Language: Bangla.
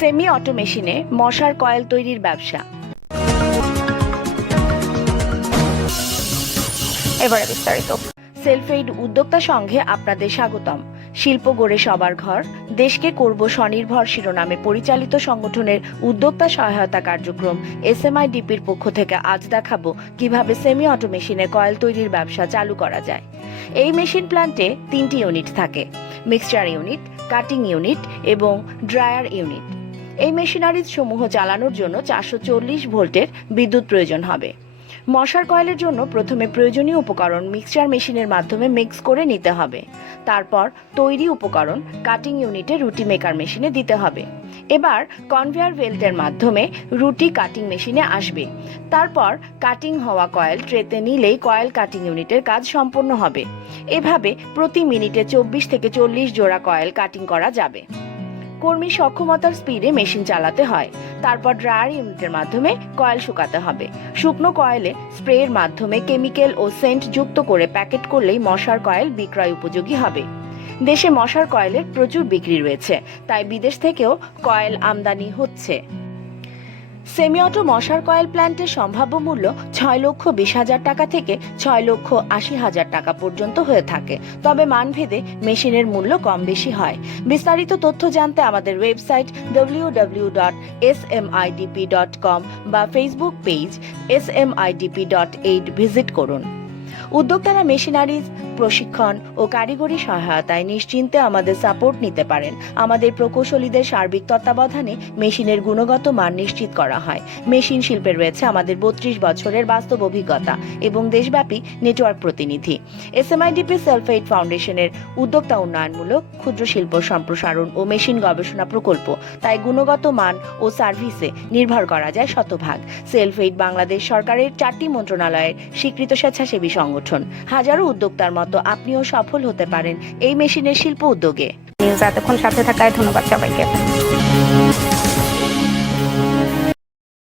সেমি অটো মেশিনে মশার কয়েল তৈরির ব্যবসা। এবারে বিস্তারিত। সেলফ এইড উদ্যোক্তা সংঘে আপনাদের স্বাগতম। শিল্প গড়ে সবার ঘর, দেশকে করব স্বনির্ভর শিরোনামে পরিচালিত সংগঠনের উদ্যোক্তা সহায়তা কার্যক্রম SMIDPর পক্ষ থেকে আজ দেখাবো কিভাবে সেমি অটো মেশিনে কয়েল তৈরির ব্যবসা চালু করা যায়। এই মেশিন প্ল্যান্টে 3টি ইউনিট থাকে: মিক্সচার ইউনিট, কাটিং ইউনিট এবং ড্রায়ার ইউনিট। এই মেশিনারিজ সমূহ চালানোর জন্য 440 ভোল্টের বিদ্যুৎ প্রয়োজন হবে। মশার কয়েলের জন্য প্রথমে প্রয়োজনীয় উপকরণ মিক্সচার মেশিনের মাধ্যমে মিক্স করে নিতে হবে। তারপর তৈরি উপকরণ কাটিং ইউনিটে রুটি মেকার মেশিনে দিতে হবে। এবার কনভেয়ার বেল্টের মাধ্যমে রুটি কাটিং মেশিনে আসবে। তারপর কাটিং হওয়া কয়েল ট্রেতে নিলেই কয়েল কাটিং ইউনিটের কাজ সম্পন্ন হবে। এভাবে প্রতি মিনিটে 24 থেকে 40 জোড়া কয়েল কাটিং করা যাবে। কর্মী সক্ষমতার স্পিডে মেশিন চালাতে হয়। তারপর ড্রায়ার ইউনিটের মাধ্যমে কয়েল শুকাতে হবে। শুকনো কয়েলে স্প্রের মাধ্যমে কেমিক্যাল ও সেন্ট যুক্ত করে প্যাকেট করলেই মশার কয়েল বিক্রয় উপযোগী হবে। দেশে মশার কয়েলের প্রচুর বিক্রি রয়েছে, তাই বিদেশ থেকেও কয়েল আমদানি হচ্ছে। সেমি অটো মশার কয়েল প্ল্যান্টের সম্ভাব্য মূল্য 6,20,000 টাকা থেকে 6,80,000 টাকা পর্যন্ত হয়ে থাকে, তবে মানভেদে মেশিনের মূল্য কম বেশি হয়। বিস্তারিত তথ্য জানতে আমাদের ওয়েবসাইট www.smidp.com বা ফেসবুক পেজ smidp.aid ভিজিট করুন। উদ্যোক্তারা মেশিনারিজ, প্রশিক্ষণ ও কারিগরি সহায়তায় নিশ্চিন্তে আমাদের সাপোর্ট নিতে পারেন। আমাদের প্রকৌশলীদের সার্বিক তত্ত্বাবধানে মেশিনের গুণগত মান নিশ্চিত করা হয়। মেশিন শিল্পে রয়েছে আমাদের 32 বছরের বাস্তব অভিজ্ঞতা এবং দেশব্যাপী নেটওয়ার্ক প্রতিনিধি। SMIDP সেলফ এইড ফাউন্ডেশনের উদ্যোক্তা উন্নয়নমূলক ক্ষুদ্র শিল্প সম্প্রসারণ ও মেশিন গবেষণা প্রকল্প, তাই গুণগত মান ও সার্ভিসে নির্ভর করা যায় শতভাগ। সেলফ এইড বাংলাদেশ সরকারের 4টি মন্ত্রণালয়ের স্বীকৃত স্বেচ্ছাসেবী সংগঠন। হাজারো উদ্যোক্তার মতো আপনিও সফল হতে পারেন এই মেশিনের শিল্প উদ্যোগে। এতক্ষণ সাথে থাকায় ধন্যবাদ সবাইকে।